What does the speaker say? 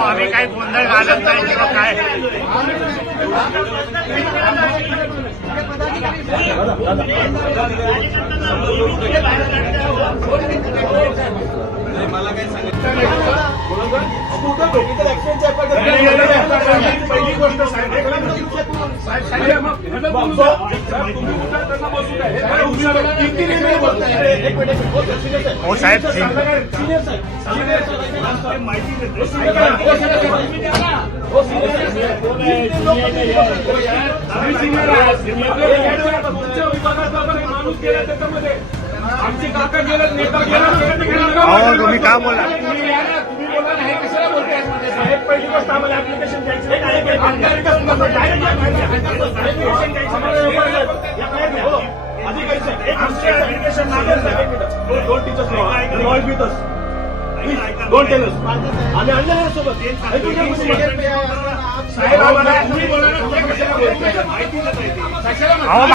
आम्ही काही गोंधळ घालत नाही किंवा काय मला काय सांगितलं पहिली गोष्ट साहेब हो साहेब माहिती माणूस गेला त्याच्यामध्ये आमचे काका गेलं नेता गेला तुम्ही का बोला कशाला बोलताय साहेब पहिली गोष्ट आम्हाला ऍप्लिकेशन द्यायचं दोन टीचर्स दोन टेलर्स आम्ही आणलेलं सोबत साहेब आम्हाला तुम्ही बोला माहिती